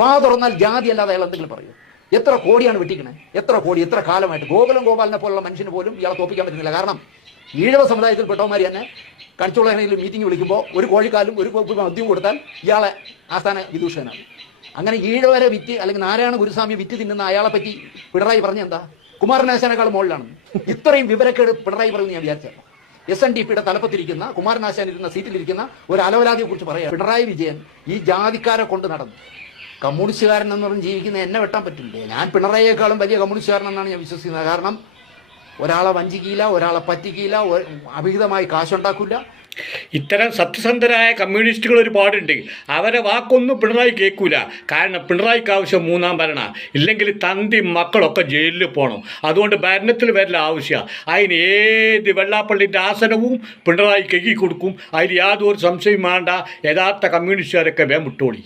വാ തുറന്നാൽ ജാതി അല്ലാതെ അയാൾ എന്തെങ്കിലും പറയൂ. എത്ര കോടിയാണ് വെട്ടിക്കണേ, എത്ര കോടി, എത്ര കാലമായിട്ട്. ഗോപാലിനെ പോലുള്ള മനുഷ്യന് പോലും ഇയാളെ തോപ്പിക്കാൻ പറ്റുന്നില്ല. കാരണം ഈഴവ സമുദായത്തിൽപ്പെട്ടവന്മാർ തന്നെ കണിച്ചുള്ളതിൽ മീറ്റിംഗ് വിളിക്കുമ്പോൾ ഒരു കോഴിക്കാലും ഒരു മദ്യം കൊടുത്താൽ ഇയാളെ ആസ്ഥാന വിദൂഷകനാണ്. അങ്ങനെ ഈഴവരെ വിറ്റ് അല്ലെങ്കിൽ നാരായണ ഗുരുസ്വാമി വിറ്റ് തിന്നുന്ന അയാളെ പറ്റി പിണറായി പറഞ്ഞ എന്താ? കുമാരനാശാനേക്കാൾ മുകളിലാണ്. ഇത്രയും വിവരക്കേട് പിണറായി പറയുമെന്ന് ഞാൻ വിചാരിച്ചത്. SNDPയുടെ തലപ്പത്തിരിക്കുന്ന കുമാരനാശാൻ ഇരുന്ന സീറ്റിലിരിക്കുന്ന ഒരു അലവലാതിയെ കുറിച്ച് പറയാം. പിണറായി വിജയൻ ഈ ജാതിക്കാരെ കൊണ്ട് നടന്നു. കമ്മ്യൂണിസ്റ്റുകാരൻ എന്ന് പറഞ്ഞ് ജീവിക്കുന്ന എന്നെ വെട്ടാൻ പറ്റില്ലേ? ഞാൻ പിണറായിയേക്കാളും വലിയ കമ്മ്യൂണിസ്റ്റുകാരനെന്നാണ് ഞാൻ വിശ്വസിക്കുന്നത്. കാരണം ഒരാളെ വഞ്ചിക്കില്ല, ഒരാളെ പറ്റിക്കില്ല, അഭിഹിതമായി കാശുണ്ടാക്കില്ല. ഇത്തരം സത്യസന്ധരായ കമ്മ്യൂണിസ്റ്റുകൾ ഒരുപാടുണ്ട്. അവരെ വാക്കൊന്നും പിണറായി കേൾക്കൂല. കാരണം പിണറായിക്ക് ആവശ്യം മൂന്നാം ഭരണ, ഇല്ലെങ്കിൽ തന്തി മക്കളൊക്കെ ജയിലിൽ പോകണം. അതുകൊണ്ട് ഭരണത്തിൽ വരല ആവശ്യമാണ്. അതിന് ഏത് വെള്ളാപ്പള്ളിൻ്റെ ആസനവും പിണറായി കെക്കി കൊടുക്കും. അതിൽ യാതൊരു സംശയം വേണ്ട. യഥാർത്ഥ കമ്മ്യൂണിസ്റ്റുകാരൊക്കെ വേം വിട്ടോളി.